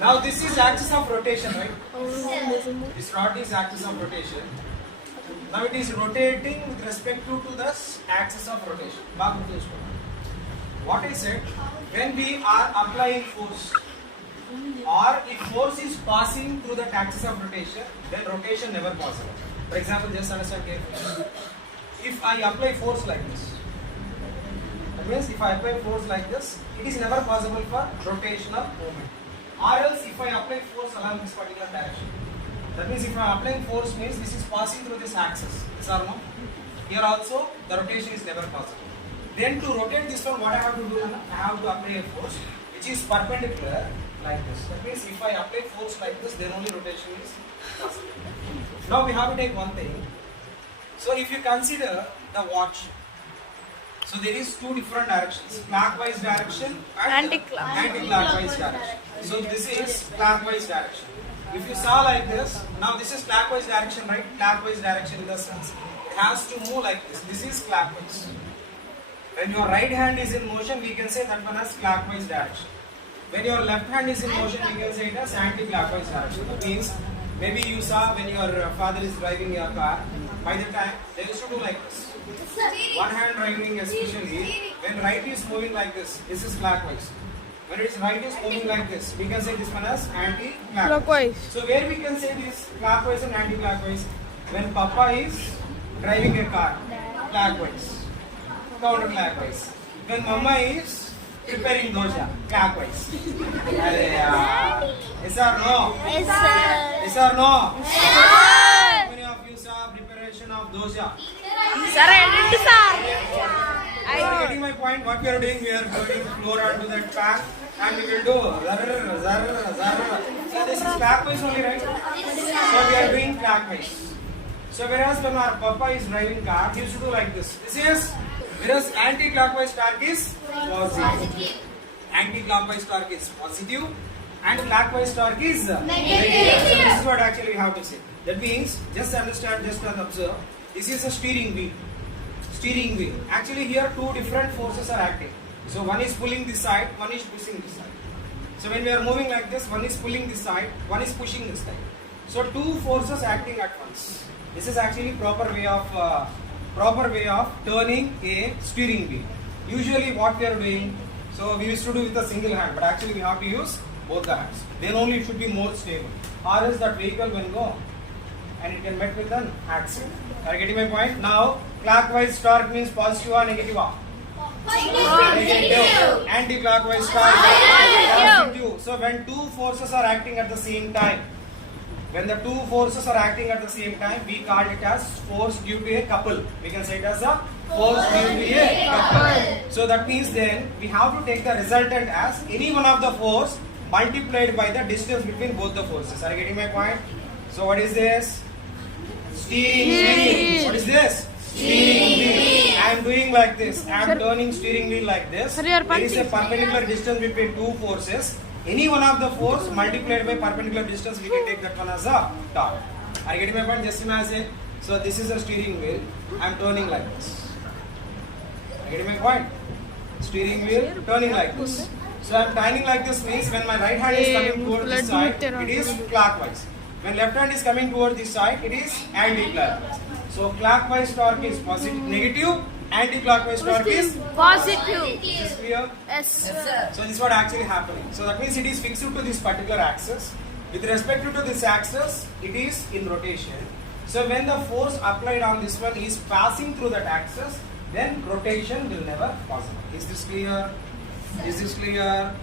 Now this is axis of rotation, right? This rod is axis of rotation. Now it is rotating with respect to the axis of rotation. What I said, when we are applying force, or if force is passing through the axis of rotation, then rotation never possible. For example, just understand carefully. If I apply force like this, that means if I apply force like this, it is never possible for rotational movement. Or else if I apply force along this particular direction, that means if I am applying force means this is passing through this axis. Yes or no? Here also the rotation is never possible. Then to rotate this one, what I have to do? I have to apply a force which is perpendicular like this. That means if I apply force like this, then only rotation is possible. Now we have to take one thing. So if you consider the watch, so there is two different directions, clockwise direction and anti-clockwise direction. So this is clockwise direction. If you saw like this, now this is clockwise direction, right? Clockwise direction in the sense it has to move like this. This is clockwise. When your right hand is in motion, we can say that one as clockwise direction. When your left hand is in motion, we can say it as anti-clockwise direction. That means maybe you saw when your father is driving your car, by the time they used to do like this. One hand driving especially, when right is moving like this is clockwise. When its right is moving like this, we can say this one as anti-clockwise. So where we can say this clockwise and anti-clockwise? When Papa is driving a car, clockwise, counter-clockwise. When Mama is preparing dosa, clockwise. Yes or no? Yes, sir. Yes or no? Yes, sir. How many of you saw preparation of dosa? Sir, I did, sir. You are getting my point? What we are doing, we are going to floor onto that pan and we will do zarr, zarr, zarr. So this is clockwise only, right? So we are doing clockwise. So whereas when our Papa is driving car, he used to do like this. This is, whereas anti-clockwise torque is positive. Anti-clockwise torque is positive and clockwise torque is negative. So this is what actually we have to say. That means, just understand, just observe, this is a steering wheel. Steering wheel. Actually here two different forces are acting. So one is pulling this side, one is pushing this side. So when we are moving like this, one is pulling this side, one is pushing this side. So two forces acting at once. This is actually proper way of turning a steering wheel. Usually what we are doing, so we used to do with a single hand, but actually we have to use both the hands. Then only it should be more stable. Or else that vehicle will go and it can met with an accident. Are you getting my point? Now, clockwise torque means positive or negative? Negative. Anti-clockwise torque positive. So when two forces are acting at the same time, when the two forces are acting at the same time, we call it as force due to a couple. We can say it as a force due to a couple. So that means then we have to take the resultant as any one of the force multiplied by the distance between both the forces. Are you getting my point? So what is this? Steering wheel. What is this? Steering wheel. I am doing like this. I am turning steering wheel like this. There is a perpendicular distance between two forces. Any one of the force multiplied by perpendicular distance, we can take that one as a torque. Are you getting my point? Just imagine. So this is a steering wheel. I am turning like this. Are you getting my point? Steering wheel turning like this. So I am turning like this means when my right hand is coming towards this side, it is clockwise. When left hand is coming towards this side, it is anti-clockwise. So clockwise torque is positive, negative. Anti-clockwise torque is Positive. Is this clear? Yes, sir. So this is what actually happening. So that means it is fixed to this particular axis. With respect to this axis, it is in rotation. So when the force applied on this one is passing through that axis, then rotation will never possible. Is this clear? Is this clear?